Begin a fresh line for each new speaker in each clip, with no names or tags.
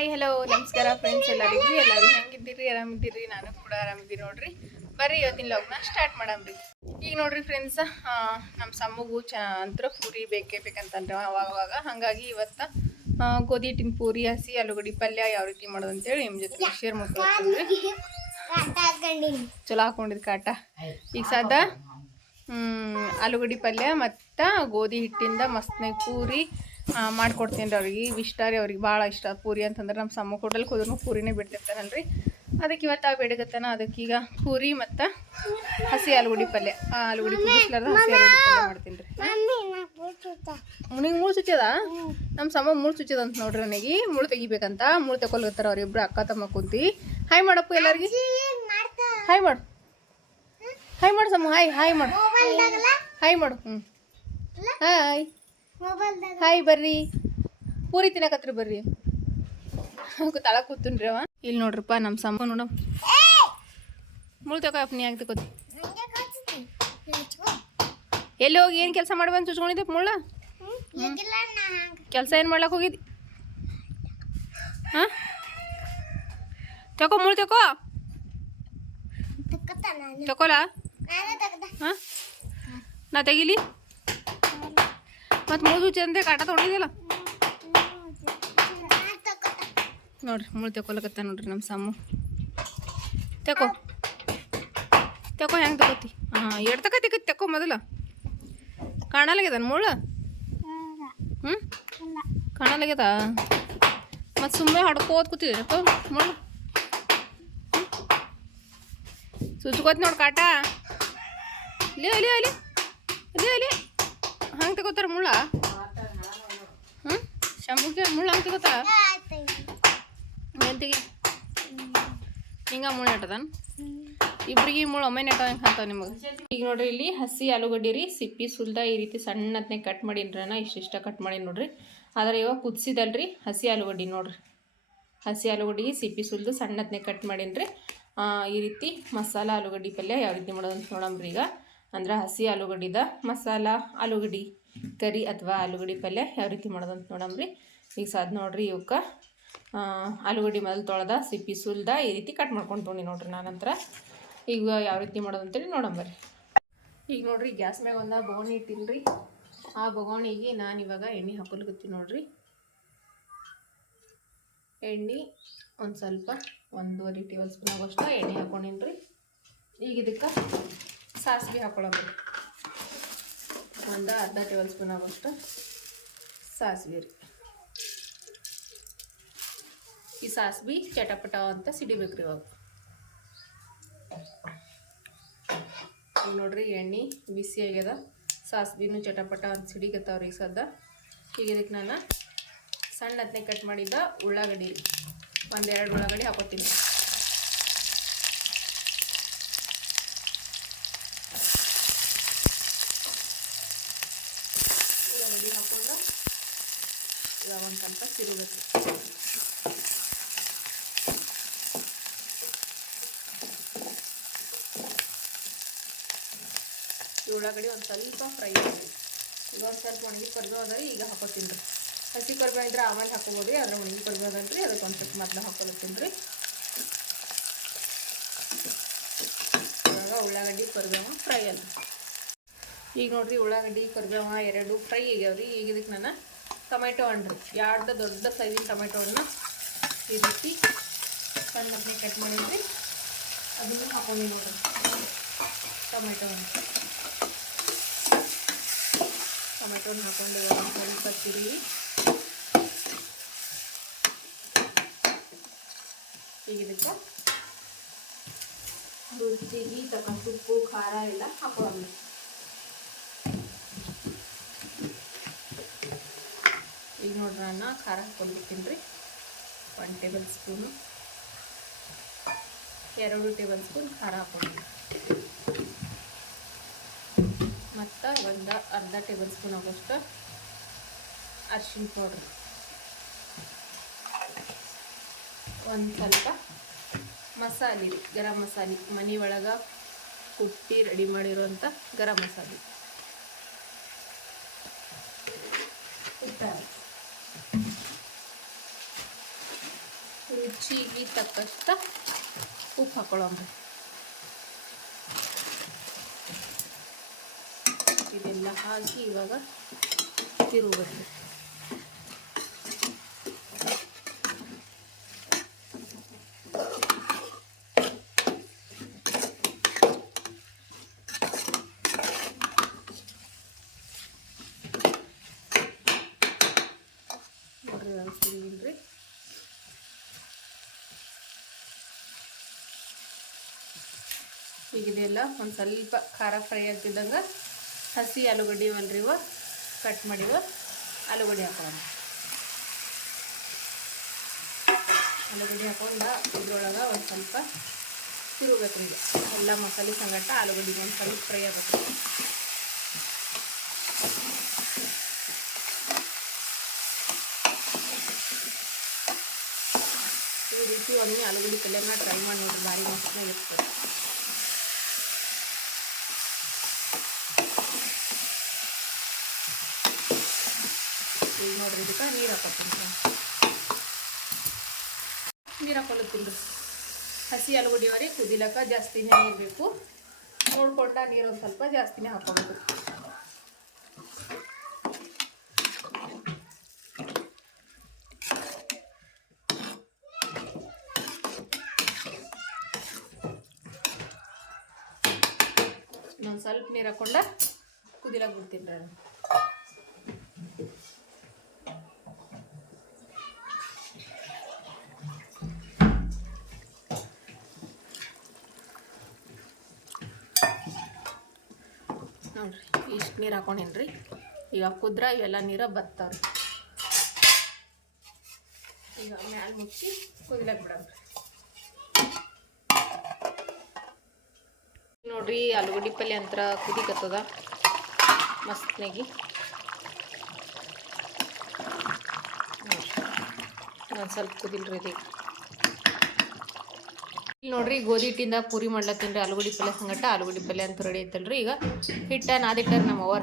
Hi hello ನಮಸ್ಕಾರ friends ಎಲ್ಲರಿಗೂ. ಎಲ್ಲರೂ ಹೆಂಗಿದ್ದೀರಿ? ಆರಾಮಿದ್ದೀರಿ? ನಾನು ಕೂಡ ಆರಾಮಿದ್ದೀನಿ ನೋಡ್ರಿ. ಬರ್ರಿ ಇವತ್ತಿನ ಲಾಗ್ನ ಸ್ಟಾರ್ಟ್ ಮಾಡಮ್ರಿ ಈಗ ನೋಡ್ರಿ ಫ್ರೆಂಡ್ಸ್ ನಮ್ಮ ಸಮ್ಮಗು ಚ, ಅಂತರ ಪೂರಿ ಬೇಕೇ ಬೇಕಂತಂದ್ರೆ ಅವಾಗವಾಗ. ಹಂಗಾಗಿ ಇವತ್ತು ಗೋಧಿ ಹಿಟ್ಟಿನ ಪೂರಿ, ಹಸಿ ಆಲೂಗಡ್ಡಿ ಪಲ್ಯ ಯಾವ ರೀತಿ ಮಾಡೋದು ಅಂತೇಳಿ ನಿಮ್ಮ ಜೊತೆ ಶೇರ್ ಮಾಡ್ಕೊಳ್ತೀನಿ ಚಲೋ ಹಾಕೊಂಡಿದ್ ಕಾಟ. ಈಗ ಸದ ಆಲೂಗಡ್ಡೆ ಪಲ್ಯ ಮತ್ತು ಗೋಧಿ ಹಿಟ್ಟಿಂದ ಮಸ್ತ್ನಾಗ ಪೂರಿ ಮಾಡ್ಕೊಡ್ತೀನಿ ರೀ ಅವ್ರಿಗೆ. ಇಷ್ಟ ರೀ ಅವ್ರಿಗೆ. ಭಾಳ ಇಷ್ಟ ಪೂರಿ ಅಂತಂದ್ರೆ ನಮ್ಮ ಸಮ್ಮ ಹೋಟೆಲ್ ಹೋದ್ರೂ ಪೂರಿನೇ ಬಿಡ್ತಿರ್ತಾನಲ್ರಿ ಅದಕ್ಕೆ ಇವತ್ತು ಆ ಬೆಡಗತ್ತಾನ ಅದಕ್ಕೀಗ ಪೂರಿ ಮತ್ತು ಹಸಿ ಆಲೂಗುಡಿ ಪಲ್ಯ. ಆಲೂಗುಡಿ ಪಲ್ಯ ಹಸಿ ಪಲ್ಯ ಮಾಡ್ತೀನಿ ರೀ. ನಿಂಗೆ ಮುಳು ಚುಚ್ಚದ ನಮ್ಮ ಸಮ ಮುಳು ಚುಚ್ಚದ ಅಂತ ನೋಡ್ರಿ ನನಗೆ. ಮುಳು ತೆಗಿಬೇಕಂತ. ಮುಳು ತಗೊಲ್ಗತ್ತಾರ ಅವ್ರಿಬ್ರು ಅಕ್ಕ ತಮ್ಮ ಕುಂತಿ. ಹಾಯ್ ಮಾಡಪ್ಪ ಎಲ್ಲರಿಗೆ. ಹಾಯ್ ಮಾಡು. ಹಾಯ್ ಮಾಡು ಸಮ್ಮ ಹಾಯ್ ಹಾಯ್ ಮಾಡು. ಹಾಯ್ ಮಾಡು. ಹ್ಞೂ ಹಾಯ್ ಹಾಯ್ ಬರ್ರಿ. ಪೂರಿ ತಿನ್ನಕತ್ರಿ ಬರ್ರಿ. ತಳ ಕೂತನ್ರಿ ಅವ. ಇಲ್ಲಿ ನೋಡ್ರಪ್ಪ ನಮ್ಮ ಸಮ ನೋಡ. ಮುಳು ತಗೋಪ್ಪ ನೀ ಯಾಕೆ ತಗೋತಿ? ಎಲ್ಲಿ ಹೋಗಿ ಏನು ಕೆಲಸ ಮಾಡುವಂತ ಚುಚ್ಕೊಂಡಿದ್ದೆ ಮುಳ್ಳ? ಕೆಲಸ ಏನು ಮಾಡ್ಲಕ್ಕೆ ಹೋಗಿದ್ದಿ? ಹಾಂ? ತಗೋ ಮುಳು ತಗೋ ತಗೋಲ ಹಾಂ? ನಾ ತೆಗಿಲಿ? ಮತ್ತು ಮುಳು ಚಂದೆ ಕಾಟ ತೊಗೊಂಡಿದ್ದಿಲ್ಲ ನೋಡ್ರಿ ಮುಳ್ಳು ತಕೊಲಕತ್ತ ನೋಡ್ರಿ ನಮ್ಮ ಸಾಮು. ತಕೋ ತಕೋ ಹೆಂಗೆ ತಗೋತಿ ಹಾಂ ಎರಡು ತಕ ತೆಗತಿ ತಗೋ ಮೊದಲ. ಕಾಣಲಾಗ್ಯದ ಮುಳ್ಳು ಹ್ಞೂ ಕಾಣಲಾಗ್ಯದ ಮತ್ತು ಸುಮ್ಮನೆ ಹೊಡ್ಕೋತ ತಕೋ ಮುಳ್ಳು ಸುಚ್ಕೋತ್ ನೋಡಿ ಕಾಟ. ಇಲ್ಲಿ ಅಲಿ ಅಲ್ಲಿ ಲೇ ಅಲ್ಲಿ ಹಂಗೆ ತಗೋತಾರ ಮುಳ್ಳ? ಹ್ಞೂ ಶಂಭುಗೆ ಮುಳ್ಳ ಹಂಗೆ ತಗೋತಾರ? ಎಂತಿಗೆ? ಹಿಂಗೆ ಮುಳ್ಳು ನೆಟ್ಟದನ್? ಇಬ್ಬರಿಗೆ ಮುಳ್ಳ ಒಮ್ಮೆ ನೆಟ್ಟ ಹೆಂಗೆ ಅಂತಾವ ನಿಮಗೆ? ಈಗ ನೋಡ್ರಿ ಇಲ್ಲಿ ಹಸಿ ಆಲೂಗಡ್ಡೆ ರೀ ಸಿಪ್ಪಿ ಸುಲ್ದ ಈ ರೀತಿ ಸಣ್ಣದನ್ನೇ ಕಟ್ ಮಾಡೀನ್ರನ ಇಷ್ಟಿಷ್ಟ ಕಟ್ ಮಾಡೀನಿ ನೋಡ್ರಿ. ಆದ್ರೆ ಇವಾಗ ಕುದಿಸಿದಲ್ರಿ ಹಸಿ ಆಲೂಗಡ್ಡೆ ನೋಡ್ರಿ. ಹಸಿ ಆಲೂಗಡ್ಡೆಗೆ ಸಿಪ್ಪಿ ಸುಲ್ದು ಸಣ್ಣದನ್ನೇ ಕಟ್ ಮಾಡೀನಿ ಆ, ಈ ರೀತಿ ಮಸಾಲ ಆಲೂಗಡ್ಡೆ ಪಲ್ಯ ಯಾವ ರೀತಿ ಮಾಡೋದಂತ ನೋಡಮ್ರಿ ಈಗ. ಅಂದ್ರೆ ಹಸಿ ಆಲೂಗಡ್ಡಿದ ಮಸಾಲ, ಆಲೂಗಡ್ಡಿ ಕರಿ ಅಥವಾ ಆಲೂಗಡ್ಡಿ ಪಲ್ಯ ಯಾವ ರೀತಿ ಮಾಡೋದಂತ ನೋಡಮ್ರಿ. ಈಗ ಸಾದ್ ನೋಡ್ರಿ ಇವಕ್ಕೆ ಆಲೂಗಡ್ಡಿ ಮೊದಲು ತೊಳೆದ, ಸಿಪ್ಪಿ ಸುಲ್ದ ಈ ರೀತಿ ಕಟ್ ಮಾಡ್ಕೊಂಡು ತೊಗೊಂಡು ನೋಡ್ರಿ ನಾನಂತರ ಈಗ ಯಾವ ರೀತಿ ಮಾಡೋದು ಅಂತೇಳಿ ನೋಡಂಬರ್ರಿ ಈಗ ನೋಡ್ರಿ ಗ್ಯಾಸ್ ಮ್ಯಾಗ ಒಂದು ಬೊಗಣಿ ಇಟ್ಟಿನ್ರಿ. ಆ ಬೊಗಣಿಗೆ ನಾನು ಇವಾಗ ಎಣ್ಣೆ ಹಾಕೊಲ್ಕತ್ತೀನಿ ನೋಡ್ರಿ. ಎಣ್ಣೆ ಒಂದು ಸ್ವಲ್ಪ ಒಂದೂವರೆ ಟೇಬಲ್ ಸ್ಪೂನ್ ಆಗೋಷ್ಟು ಎಣ್ಣೆ ಹಾಕೊಂಡಿನ್ರಿ. ಈಗ ಇದಕ್ಕೆ ಸಾಸಿವೆ ಹಾಕೊಳ್ಳೋದು. ಒಂದು ಅರ್ಧ ಟೇಬಲ್ ಸ್ಪೂನ್ ಆಗೋಷ್ಟು ಸಾಸಿವೆ ರೀ. ಈ ಸಾಸಿವೆ ಚಟಪಟ ಅಂತ ಸಿಡಿಬೇಕು ರೀ ಇವಾಗ ಈಗ ನೋಡ್ರಿ ಎಣ್ಣೆ ಬಿಸಿ ಆಗ್ಯದ. ಸಾಸ್ಬಿನೂ ಚಟಪಟ ಅಂತ ಸಿಡಿಗತ್ತಾವ್ರಿ ಈಗ ಸದ್ದ. ಈಗ ಇದಕ್ಕೆ ನಾನು ಸಣ್ಣ ಹತ್ತನೇ ಕಟ್ ಮಾಡಿದ್ದ ಉಳ್ಳಾಗಡ್ಡಿ, ಒಂದೆರಡು ಉಳ್ಳಾಗಡ್ಡಿ ಹಾಕೋತೀನಿ. ಉಳ್ಳಾಗಡ್ಡಿ ಹಾಕೊಂಡು ಇವಾಗ ಒಂದು ಸ್ವಲ್ಪ ಉಳ್ಳಾಗಡ್ಡಿ ಒಂದು ಸ್ವಲ್ಪ ಫ್ರೈ ಈಗ ಒಂದು ಸ್ವಲ್ಪ ಒಣಗಿ ಕರ್ಬೇವು ಅದ ರೀ ಈಗ ಹಾಕೋತೀನಿ ರೀ ಹಸಿ ಕರ್ಬೇವು ಇದ್ರೆ ಆಮೇಲೆ ಹಾಕೋಬೋದು ರೀ ಅದ್ರ ಒಣಗಿ ಕರ್ಬೇವು ಅದನ್ರಿ ಅದಕ್ಕೆ ಒಂದು ಸ್ವಲ್ಪ ಮೊದಲು ಹಾಕೊಳತ್ತೀನಿ ರೀ ಇವಾಗ ಉಳ್ಳಾಗಡ್ಡಿ ಕರ್ಬೇವು ಫ್ರೈ ಅಲ್ಲ ಈಗ ನೋಡ್ರಿ ಉಳ್ಳಾಗಡ್ಡಿ, ಕರಿಬೇವ ಎರಡು ಫ್ರೈ ಆಗ್ಯಾವ್ರಿ. ಈಗ ಇದಕ್ಕೆ ನಾನು ಟೊಮೆಟೊ ಹಣ್ಣು ಎರಡು ದೊಡ್ಡ ಸೈಜಿನ ಟೊಮೆಟೊ ಹಣ್ಣು ಈ ರೀತಿ ಸಣ್ಣ ಕಟ್ ಮಾಡಿದ್ರಿ. ಅದನ್ನು ಹಾಕೊಂಡು ನೋಡ್ರಿ. ಟೊಮೆಟೊ ಹಣ್ಣು. ಟೊಮೆಟೊನ ಹಾಕೊಂಡು ಇವಾಗ ಒಂದು ಸ್ವಲ್ಪ ಈಗ ಇದಕ್ಕೆ ರುಚಿಗೆ ತಕ್ಕ ಉಪ್ಪು, ಖಾರ ಎಲ್ಲ ಹಾಕೊಳ್ಳೋಣ ಈಗ ನೋಡ್ರಿ ಅನ್ನ, ಖಾರ ಹಾಕೊಂಡ್ಬಿಡ್ತೀನಿ ರೀ. ಒನ್ ಟೇಬಲ್ ಸ್ಪೂನು ಎರಡು ಟೇಬಲ್ ಸ್ಪೂನ್ ಖಾರ ಹಾಕೊಂಡು ಮತ್ತು ಒಂದು ಅರ್ಧ ಟೇಬಲ್ ಸ್ಪೂನ್ ಆಗೋಷ್ಟು ಅರ್ಶಿಣ ಪೌಡ್ರ್ ಒಂದು ಸ್ವಲ್ಪ ಮಸಾಲೆ ರೀ, ಗರಂ ಮಸಾಲೆ. ಮನೆ ಒಳಗೆ ಕುಟ್ಟಿ ರೆಡಿ ಮಾಡಿರೋಂಥ ಗರಂ ಮಸಾಲೆ. ರುಚಿಗೆ ತಕ್ಕಷ್ಟ ಉಪ್ಪು ಹಾಕೊಳ್ಳೋಣ ಇದೆಲ್ಲ ಹಾಕಿ ಇವಾಗ ತಿರುಗಬೇಕು. ನೋಡ್ರಿ ಇವಾಗ ತಿರುಗಿಲ್ರಿ ಈಗ ಒಂದು ಸ್ವಲ್ಪ ಖಾರ ಫ್ರೈ ಆಗ್ತಿದ್ದಂಗೆ ಹಸಿ ಆಲೂಗಡ್ಡೆ ರೀವ ಕಟ್ ಮಾಡಿವ. ಆಲೂಗಡ್ಡೆ ಹಾಕೋಣ. ಆಲೂಗಡ್ಡೆ ಹಾಕೊಂಡ ಇದ್ರೊಳಗೆ ಒಂದು ಸ್ವಲ್ಪ ತಿರುಗಬೇಕು ಈಗ. ಎಲ್ಲ ಮಸಾಲೆ ಸಂಗಟ ಆಲೂಗಡ್ಡೆಗೆ ಒಂದು ಸ್ವಲ್ಪ ಫ್ರೈ ಆಗಬೇಕು ಈ ರೀತಿ ಒಮ್ಮೆ ಆಲೂಗಡ್ಡೆ ಪಲ್ಯನ ಟ್ರೈ ಮಾಡಿ ನೋಡಿರಿ, ಭಾರಿ ಮಸ್ತಾಗಿರ್ತದೆ ಈಗ ನೋಡ್ರಿ, ಇದಕ್ಕೆ ನೀರು ಹಾಕೋತೀನಿ ನೀರು ಹಾಕೊಳತ್ತೀನಿ ರೀ ಹಸಿ ಆಲೂಗಡ್ಡೆ ಕುದಿಲಕ್ಕ ಜಾಸ್ತಿನೇ ನೀರು ಬೇಕು. ನೋಡ್ಕೊಂಡ ನೀರು ಒಂದು ಸ್ವಲ್ಪ ಜಾಸ್ತಿನೇ ಹಾಕೋಬೇಕು. ಇನ್ನೊಂದು ಸ್ವಲ್ಪ ನೀರು ಹಾಕೊಂಡ ಕುದಿಲಕ್ಕೆ ಬಿಡ್ತೀನಿ ನೋಡ್ರಿ, ಇಷ್ಟು ನೀರು ಹಾಕೊಂಡೇನ್ರಿ? ಈಗ ಕುದ್ರ ಇವೆಲ್ಲ ನೀರು ಬರ್ತಾವ್ರಿ ಈಗ ಮ್ಯಾಲೆ ಮುಚ್ಚಿ ಕುದಿಲಕ್ಕೆ ಬಿಡೋಣ್ರಿ ನೋಡ್ರಿ, ಆಲೂಗಡ್ಡೆ ಪಲ್ಯ ಅಂತರ ಕುದಿಕತ್ತದ ಮಸ್ತ್ನಾಗಿ ಒಂದು ಸ್ವಲ್ಪ ಕುದಿಲ್ರಿ ಇದು ಇಲ್ಲಿ ನೋಡ್ರಿ, ಗೋಧಿ ಹಿಟ್ಟಿಂದ ಪೂರಿ ಮಾಡ್ಲತ್ತೀನಿ ರೀ ಪಲ್ಯ ಸಂಗಟ, ಆಲೂಗಡ್ಡೆ ಪಲ್ಯ ಅಂತ ರೆಡಿ ಐತಲ್ರಿ. ಈಗ ಹಿಟ್ಟ ನಾದಿಟ್ಟಾರ ನಮ್ಮ ಅವ್ರ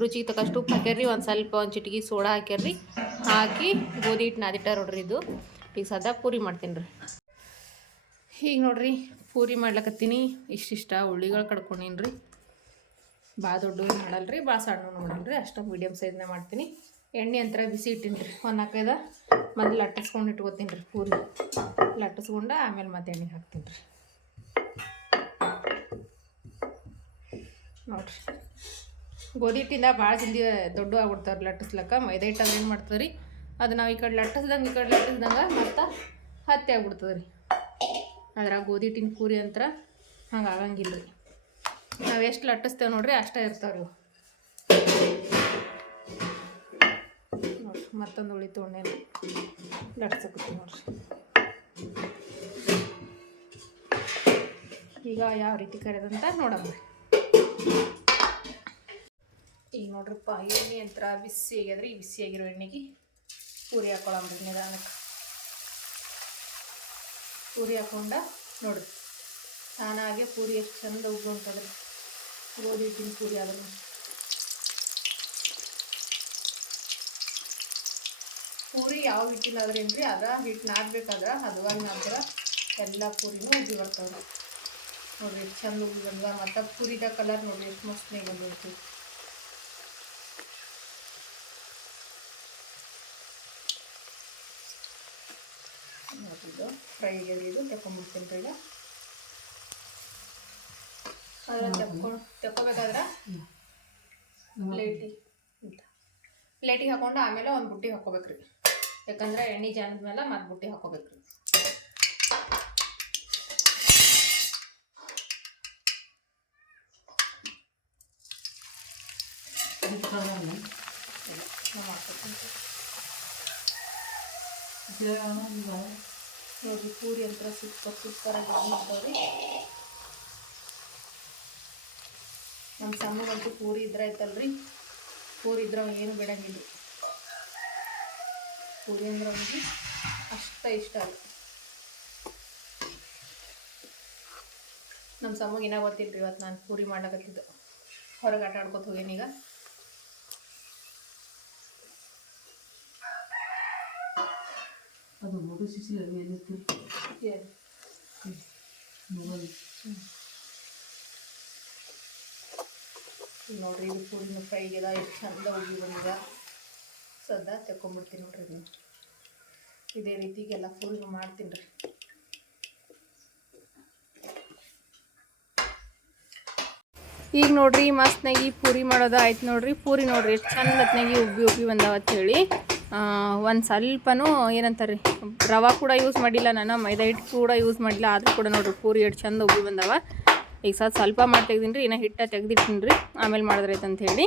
ರುಚಿ ತಕ್ಕಷ್ಟು ಉಪ್ಪು ಹಾಕ್ಯಾರ್ರಿ, ಒಂದು ಸ್ವಲ್ಪ ಒಂದು ಚಿಟಿಗೆ ಸೋಡಾ ಹಾಕ್ಯಾರ್ರಿ. ಹಾಕಿ ಗೋಧಿ ಹಿಟ್ಟು ನಾದಿಟ್ಟಾರ ನೋಡ್ರಿ ಇದು. ಈಗ ಸದಾ ಪೂರಿ ಮಾಡ್ತೀನಿ ರೀ. ಈಗ ನೋಡ್ರಿ, ಪೂರಿ ಮಾಡ್ಲಕತ್ತೀನಿ. ಇಷ್ಟಿಷ್ಟ ಉಳ್ಳಿಗಳು ಕಡ್ಕೊಂಡೀನಿ ರೀ ಭಾಳ ದೊಡ್ಡವು ಮಾಡಲ್ರಿ ಭಾಳ ಸಣ್ಣವು ಮಾಡಲ್ರಿ. ಅಷ್ಟು ಮೀಡಿಯಮ್ ಸೈಜ್ನ ಮಾಡ್ತೀನಿ. ಎಣ್ಣೆ ಅಂತರ ಬಿಸಿ ಇಟ್ಟಿನಿ ರೀ ಒಂದು ನಾಲ್ಕೈದು ಮೊದಲು ಲಟ್ಟಿಸ್ಕೊಂಡು ಇಟ್ಕೋತೀನಿ ರೀ ಪೂರಿ. ಲಟ್ಟಿಸ್ಕೊಂಡು ಆಮೇಲೆ ಮತ್ತೆ ಎಣ್ಣೆ ಹಾಕ್ತೀನಿ ರೀ ನೋಡ್ರಿ. ಗೋಧಿ ಹಿಟ್ಟಿಂದ ಭಾಳ ಜಲ್ದಿ ದೊಡ್ಡ ಆಗ್ಬಿಡ್ತಾವ್ರಿ ಲಟ್ಟಿಸ್ಲಕ್ಕ. ಮೈದಾ ಹಿಟ್ಟಾಗ ಏನು ಮಾಡ್ತದೆ ರೀ ಅದು ನಾವು ಈ ಕಡೆ ಲಟ್ಟಿಸ್ದಂಗೆ ಈ ಕಡೆ ಲಟ್ಟಿಸ್ದಂಗೆ ಮತ್ತು ಹತ್ತಿ ಆಗ್ಬಿಡ್ತದೆ ರೀ ಅದ್ರಾಗ ಗೋಧಿ ಹಿಟ್ಟಿನ ಪೂರಿ ಅಂತರ ಹಂಗೆ ಆಗಂಗಿಲ್ಲ ರೀ ನಾವು ಎಷ್ಟು ಲಟ್ಟಿಸ್ತೇವೆ ನೋಡ್ರಿ ಅಷ್ಟೇ ಇರ್ತಾವೆ ರೀ ಮತ್ತೊಂದು ಉಳಿ ತೊಗೊಂಡೇನು ಲಟ್ಸಕತ್ತೀವಿ ನೋಡ್ರಿ. ಈಗ ಯಾವ ರೀತಿ ಕರೆದಂತ ನೋಡಮ್ಮ. ಈಗ ನೋಡ್ರಪ್ಪ, ಎಣ್ಣೆ ಅಂತರ ಬಿಸಿ ಆಗ್ಯದ್ರಿ, ಈ ಬಿಸಿ ಆಗಿರೋ ಎಣ್ಣೆಗೆ ಪೂರಿ ಹಾಕೊಳ್ಳಿ ನಿಧಾನಕ್ಕೆ. ಪೂರಿ ಹಾಕೊಂಡ ನೋಡ್ರಿ. ತಾನಾಗೆ ಪೂರಿ ಎಷ್ಟು ಚಂದ ಉಂಟದ್ರಿ ಗೋಧಿ ಹಿಟ್ಟಿನ ಪೂರಿ ಆದ್ರೂ. ಪೂರಿ ಯಾವ ಹಿಟ್ಟಿನಾದ್ರೇನ್ರಿ ಅದ ಹಿಟ್ಟು ನಾದ್ಬೇಕಾದ್ರೆ ಹದವಾಗಿ ನಾದ್ರ ಎಲ್ಲ ಪೂರಿನೂ ಉಬ್ಬಿ ಬರ್ತಾವ್ರಿ. ನೋಡ್ರಿ ಎಷ್ಟು ಚಂದ ಉಜ್ಜಿ ಬಂದ ಮತ್ತು ಪೂರಿದ ಕಲರ್ ನೋಡ್ರಿ ಎಷ್ಟು ಮಸ್ತ್ನೇ ಬಂದೈತಿ. ಇದು ಫ್ರೈ ಆಗ್ಯದ್ರಿ ಇದು ತೆಕೊಂಡ್ಬಿಡ್ತೀನಿ ರೀ ಈಗ. ಅದ್ರ ತೆಕ್ಕೊಂಡು ತೆಕ್ಕೋಬೇಕಾದ್ರೆ ಪ್ಲೇಟಿ ಅಂತ ಪ್ಲೇಟಿಗೆ ಹಾಕೊಂಡು ಆಮೇಲೆ ಒಂದು ಬುಟ್ಟಿ ಹಾಕೋಬೇಕ್ರಿ ಯಾಕಂದ್ರೆ ಎಣ್ಣೆ ಜಾನದ ಮೇಲೆ ಮತ್ತೆ ಬುಟ್ಟಿ ಹಾಕೋಬೇಕು. ನೋಡ್ರಿ ಪೂರಿ ಅಂತ ಸೂಪರ್ ಸೂಪರ್ ಆಗಿ ನಮ್ಮ ಸಮ್ಮಗಂತೂ ಪೂರಿ ಇದ್ರೆ ಐತಲ್ರಿ ಪೂರಿ ಇದ್ರೆ ಏನು ಬಿಡಂಗಿಲ್ಲ ಪೂರಿ ಅಂದ್ರೆ ಅವನಿಗೆ ಅಷ್ಟ ಇಷ್ಟ ಅಲ್ಲ ನಮ್ಮ ಸಮ್ಮಗೆ ಏನಾಗ ಗೊತ್ತಿಲ್ಲ ರೀ ಇವತ್ತು ನಾನು ಪೂರಿ ಮಾಡಕತ್ತಿದ್ದು ಹೊರಗೆ ಆಟ ಆಡ್ಕೊತ ಹೋಗೇನೀಗ
ಅದು ಮೂರು ಸಿಸಿ ಏನಿತ್ತು?
ನೋಡ್ರಿ ಇದು ಪೂರಿನ ಫ್ರೈಗೆಲ್ಲ ಎಷ್ಟು ಚಂದ ಹೋಗಿ ಬಂದ ಸದ್ದ ತೆಕ್ಕೊಂಬಿಡ್ತೀನಿ ನೋಡ್ರಿ ಇದನ್ನ. ಇದೇ ರೀತಿಗೆಲ್ಲ ಫುಲ್ ಮಾಡ್ತೀನಿ ರೀ. ಈಗ ನೋಡ್ರಿ ಮಸ್ತ್ನಾಗಿ ಪೂರಿ ಮಾಡೋದು ಆಯ್ತು ನೋಡ್ರಿ. ಪೂರಿ ನೋಡ್ರಿ ಎಷ್ಟು ಚಂದ ಉಬ್ಬಿ ಉಬ್ಬಿ ಬಂದಾವ ಅಂತೇಳಿ ಒಂದು ಸ್ವಲ್ಪನೂ ಏನಂತಾರೆ ರವಾ ಕೂಡ ಯೂಸ್ ಮಾಡಿಲ್ಲ ನಾನು, ಮೈದಾ ಹಿಟ್ಟು ಕೂಡ ಯೂಸ್ ಮಾಡಿಲ್ಲ, ಆದರೂ ಕೂಡ ನೋಡ್ರಿ ಪೂರಿ ಎಷ್ಟು ಚಂದ ಉಬ್ಬಿ ಬಂದಾವ. ಈಗ ಸ್ವಲ್ಪ ಮಾಡಿ ತೆಗ್ದೀನಿ ರೀ ಇನ್ನು ಹಿಟ್ಟ ತೆಗ್ದಿಟ್ಟಿನಿ ರೀ ಆಮೇಲೆ ಮಾಡಿದ್ರೈತೆ ಅಂತ ಹೇಳಿ.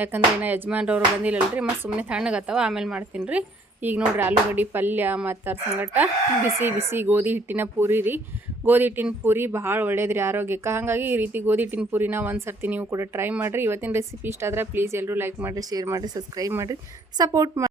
ಯಾಕಂದ್ರೆ ಇನ್ನು ಯಜಮಾನ್ರವ್ರು ಬಂದಿಲ್ಲ ಅಲ್ರಿ ಮತ್ತು ಸುಮ್ಮನೆ ತಣ್ಣಗತ್ತವ ಆಮೇಲೆ ಮಾಡ್ತೀನಿ ರೀ ಈಗ ನೋಡ್ರಿ ಆಲೂಗಡ್ಡೆ ಪಲ್ಯ, ಮತ್ತು ಅದ್ರ ಸಂಗಟ, ಬಿಸಿ ಬಿಸಿ ಗೋಧಿ ಹಿಟ್ಟಿನ ಪೂರಿ ರೀ. ಗೋಧಿ ಹಿಟ್ಟಿನ ಪೂರಿ ಭಾಳ ಒಳ್ಳೇದ್ರಿ ಆರೋಗ್ಯಕ್ಕೆ. ಹಾಗಾಗಿ ಈ ರೀತಿ ಗೋಧಿ ಹಿಟ್ಟಿನ ಪೂರಿನ ಒಂದು ಸರ್ತಿ ನೀವು ಕೂಡ ಟ್ರೈ ಮಾಡಿರಿ. ಇವತ್ತಿನ ರೆಸಿಪಿ ಇಷ್ಟ ಆದ್ರೆ ಪ್ಲೀಸ್ ಎಲ್ಲರೂ ಲೈಕ್ ಮಾಡಿರಿ ಶೇರ್ ಮಾಡಿರಿ ಸಬ್ಸ್ಕ್ರೈಬ್ ಮಾಡಿರಿ. ಸಪೋರ್ಟ್ ಮಾಡಿ